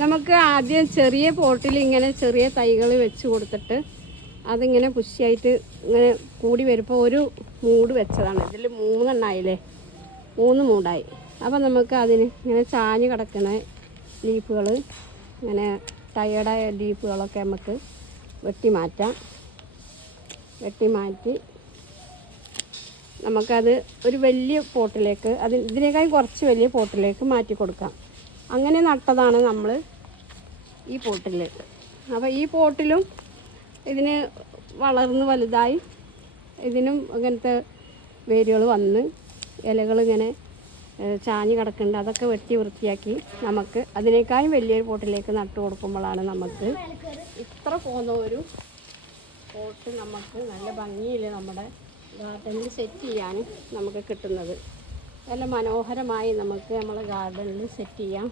നമുക്ക് ആദ്യം ചെറിയ പോട്ടിൽ ഇങ്ങനെ ചെറിയ തൈകൾ വെച്ച് കൊടുത്തിട്ട് അതിങ്ങനെ പുഷ്ടിയായിട്ട് ഇങ്ങനെ കൂടി വരുമ്പോൾ ഒരു മൂട് വെച്ചതാണ്. ഇതിൽ 3 എണ്ണമായില്ലേ, 3 മൂടായി. അപ്പോൾ നമുക്ക് അതിന് ഇങ്ങനെ ചാഞ്ഞ് കിടക്കുന്ന ലീഫുകൾ, ഇങ്ങനെ ടയേർഡായ ലീഫുകളൊക്കെ നമുക്ക് വെട്ടി മാറ്റാം. വെട്ടി മാറ്റി നമുക്കത് ഒരു വലിയ പോട്ടിലേക്ക്, ഇതിനേക്കാൾ കുറച്ച് വലിയ പോട്ടിലേക്ക് മാറ്റി കൊടുക്കാം. അങ്ങനെ നട്ടതാണ് നമ്മൾ ഈ പോട്ടിൽ. അപ്പോൾ ഈ പോട്ടിലും ഇതിന് വളർന്ന് വലുതായി ഇതിനും ഇങ്ങനത്തെ വേരുകൾ വന്ന് ഇലകൾ ഇങ്ങനെ ചാഞ്ഞ് കിടക്കുന്നുണ്ട്. അതൊക്കെ വെട്ടി വൃത്തിയാക്കി നമുക്ക് അതിനേക്കാളും വലിയൊരു പോട്ടിലേക്ക് നട്ടു കൊടുക്കുമ്പോഴാണ് നമുക്ക് ഇത്ര പോകുന്ന ഒരു പോട്ട് നമുക്ക് നല്ല ഭംഗിയിൽ നമ്മുടെ ഗാർഡനിൽ സെറ്റ് ചെയ്യാൻ നമുക്ക് കിട്ടുന്നത്. നല്ല മനോഹരമായി നമുക്ക് നമ്മളെ ഗാർഡനിൽ സെറ്റ് ചെയ്യാം.